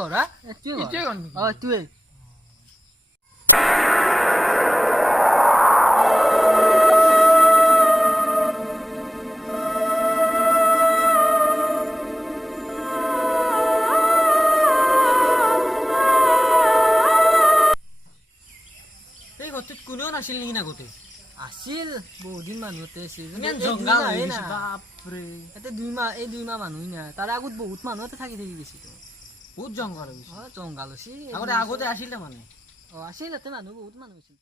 ঘৰ হা এইটোৱে ঘৰ এইটোৱে এই ঘৰটোত কোনেও নাছিল নেকি আগতে আছিল বহুত দিন মানুহতে আছিল জংঘল বাপৰে ইয়াতে 2 মাহ মানুহ না তাৰ আগত বহুত মানুহতে থাকি গৈছে বহুত জংঘল হৈ গৈছে জংঘল হৈছে আগতে আছিল মানে আছিল ইয়াতে মানুহ বহুত মানুহ আছিল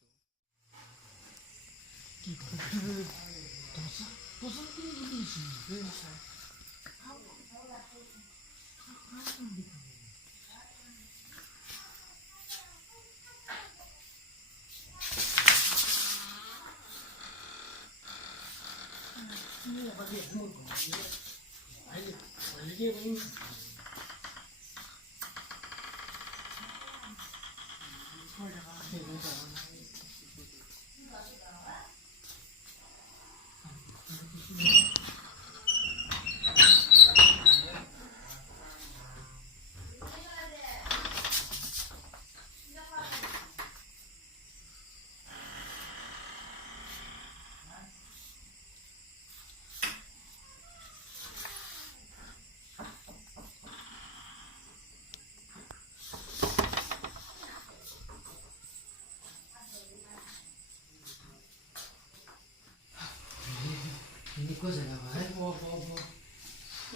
Ini kok saya nggak mau,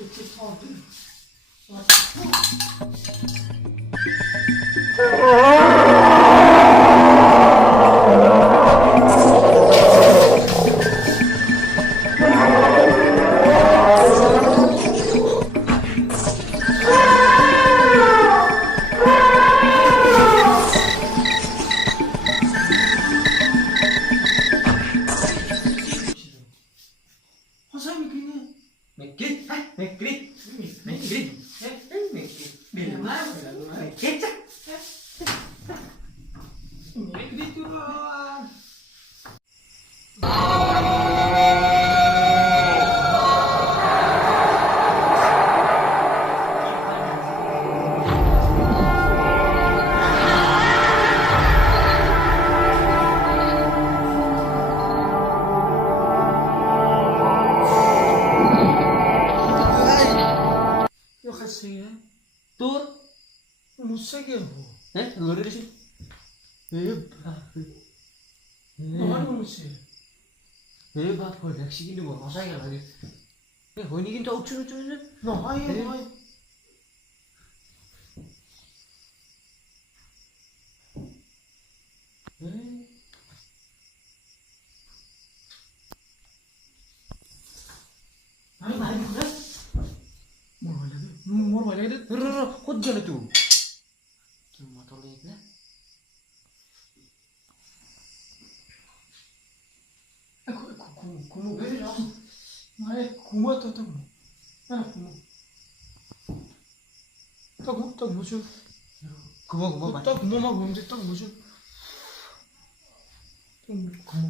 itu sorry. Tur मुझसे क्या हो हैं लोरे रे बाप मुझसे बाप को टैक्सी की नहीं मजा आएगा लगे होनी की तो उच्च नहीं मोर वाले दे खुद गले तू क्यों मत ले इतना कुमो गए ना मैं कुमो तो तुम ना कुमो तो मुझे कुमो तो कुमो मा घूमते तो मुझे तुम कुमो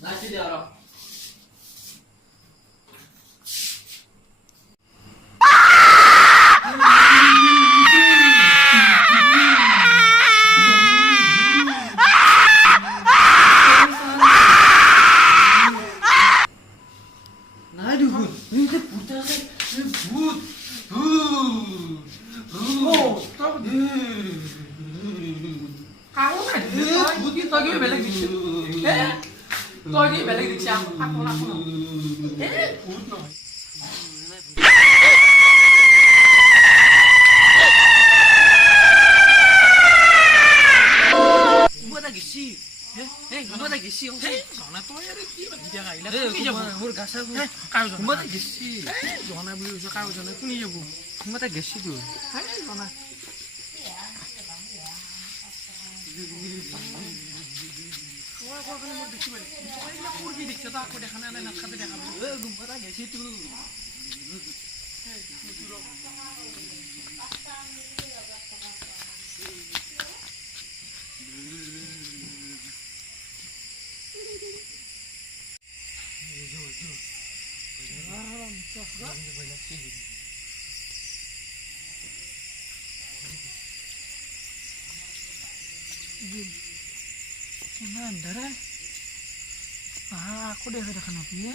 Nanti dia orang. Tôi đi về đây được sao? Aku phút rồi. গেছি কোনোবা গেছি জনা তই আৰু কি এতিয়া আহিলা মোৰ গা চা কাৰো কোনোবা গেছি জনা বুলি কৈছো কাৰো জনা শুনি যাব কোনোবা গেছি তো জনা আকৌ দেখা নাই নাখাতে দেখাব কোনোবা গেছি তো Kena andara. Aku deh ada kenapa ya?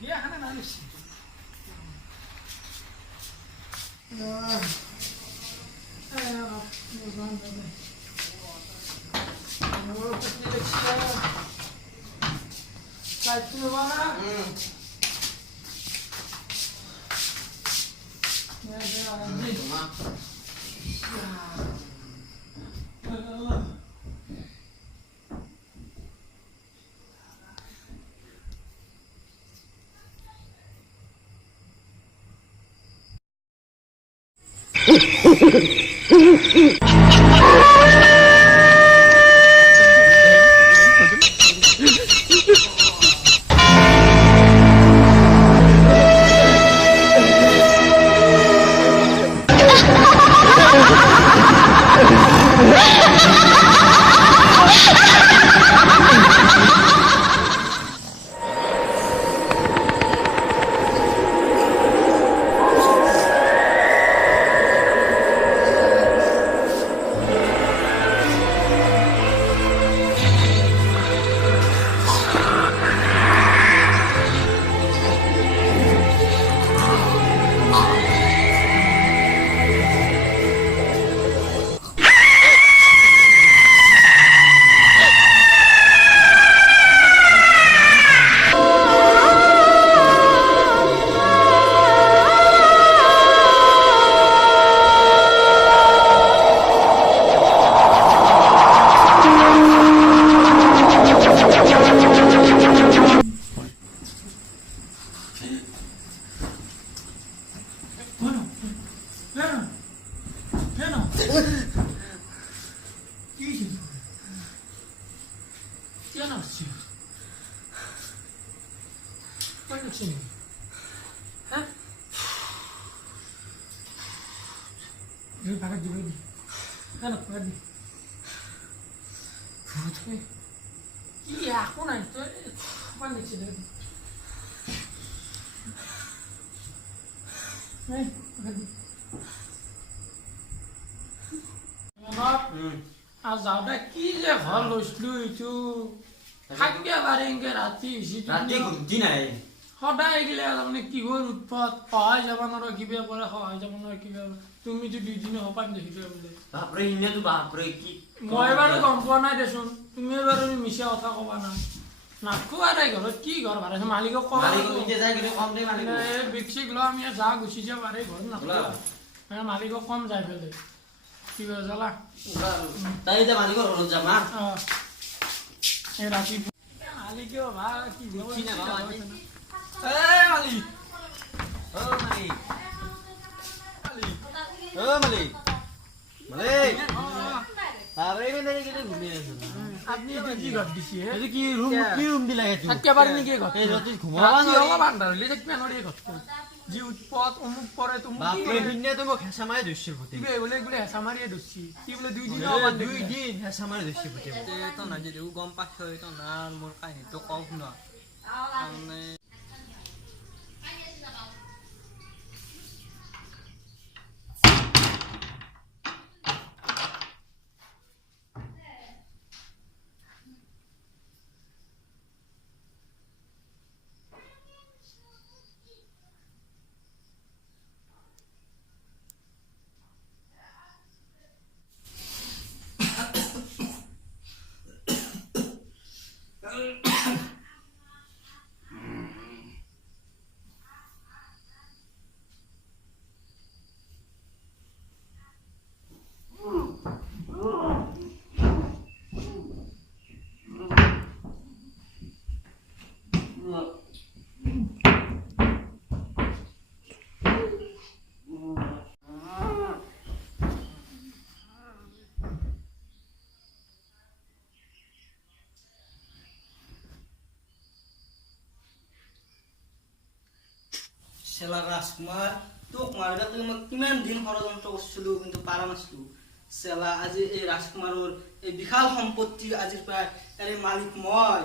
Ya, kan analis. Iya, aku nanya itu mana sih tadi? যাওঁতে কি যে ঘৰ লৈছিলো এইটো থাকিব পাৰিমগে ৰাতি সদায় এইগিলা তাৰমানে কিহৰ উৎপাত সহায় যাব নোৱাৰো কিবা পৰা সহায় যাব নোৱাৰো কিবা তুমিতো দুইদিনে সপাই দেখিলো বোলে মই বাৰু গম পোৱা নাই দেচোন তুমি বাৰু মিছা কথা কবা নাই নাখোৱা নাই ঘৰত কি ঘৰ ভাড়া মালিকক কম বিকচিক ল আমি যা গুচি যাব পাৰে ঘৰত নাখোৱা মালিকক কম যাই পেলাই কি জ্বলা মালিকৰ ঘৰত যাম এই ৰাতি মালিকেও ভাল কি যি উৎপত অমুক পৰে হেঁচা মাৰি ধৰিছিল বোলে হেঁচা মাৰিয়ে ধৰিছি কি বোলে দুইদিন হেঁচা মাৰি ধৰিছিল গম পাইছ মোৰ কাহিনীটো কওঁ শুনা তাৰমানে চেলা ৰাজকুমাৰ তোক মাৰিবাক মই কিমান দিন ষড়যন্ত্ৰ কৰিছিলো কিন্তু পাৰা নাছিলো চেলা আজি এই ৰাজকুমাৰৰ এই বিশাল সম্পত্তি আজিৰ পৰা ইয়াৰে মালিক মই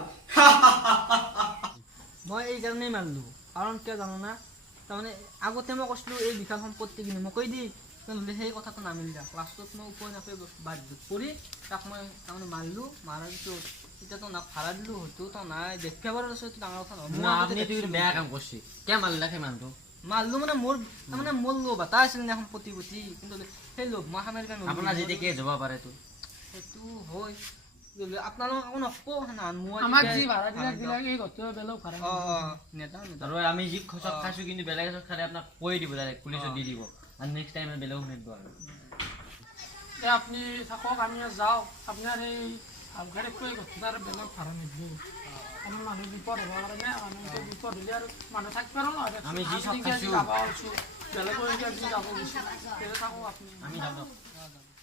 মই এই কাৰণেই মাৰিলো কাৰণ কিয় জানো না তাৰমানে আগতে মই কৈছিলো এই বিশাল সম্পত্তি কিনি মই কৈ দি নহ'লে সেই কথাটো নামিল দিয়া লাষ্টত মই উপায় নাপাই বাধ্যত পৰি তাক মই তাৰমানে মাৰিলো মাৰাৰ পিছত এতিয়াতো না ভাড়া দিলো হয়তো তো নাই দেখিব পাৰ এইটো ডাঙৰ কথা নহয় বেয়া কাম কৰছি কিয় মাৰিলা সেই মানুহটো মাৰিলো মানে মোৰ তাৰমানে মোৰ লোভ এটা আছিল না সম্পত্তি প্ৰতি কিন্তু সেই লোভ মই সামাৰ কাৰণে আপোনাৰ যেতিয়া কেছ হ'ব পাৰে তো সেইটো হয় আপোনালোক আকৌ নকওঁ না মই আমাক যি ভাড়া দিলাক এই ঘৰটো বেলেগ ভাড়া নেতা আৰু আমি যি খচক খাইছো কিন্তু বেলেগ এজনক খালে আপোনাক কৈ দিব ডাইৰেক্ট পুলিচত দি দিব আৰু নেক্সট টাইম বেলেগ শুনিব আৰু আপনি থাকক আমি যাওঁ আপোনাৰ এই ভালকৈ কৈ ঘৰটো আৰু বেলেগ ভাড়া নিদিব আমাৰ মানুহ বিপদ হ'ব কাৰণে মানুহ বিপদ হ'লে আৰু মানুহ থাকিব আৰু নহয় আমি যি চব খাইছো যাব ওলছো বেলেগৰ এতিয়া যি যাব গৈছোঁ থাকক আপুনি আমি যাম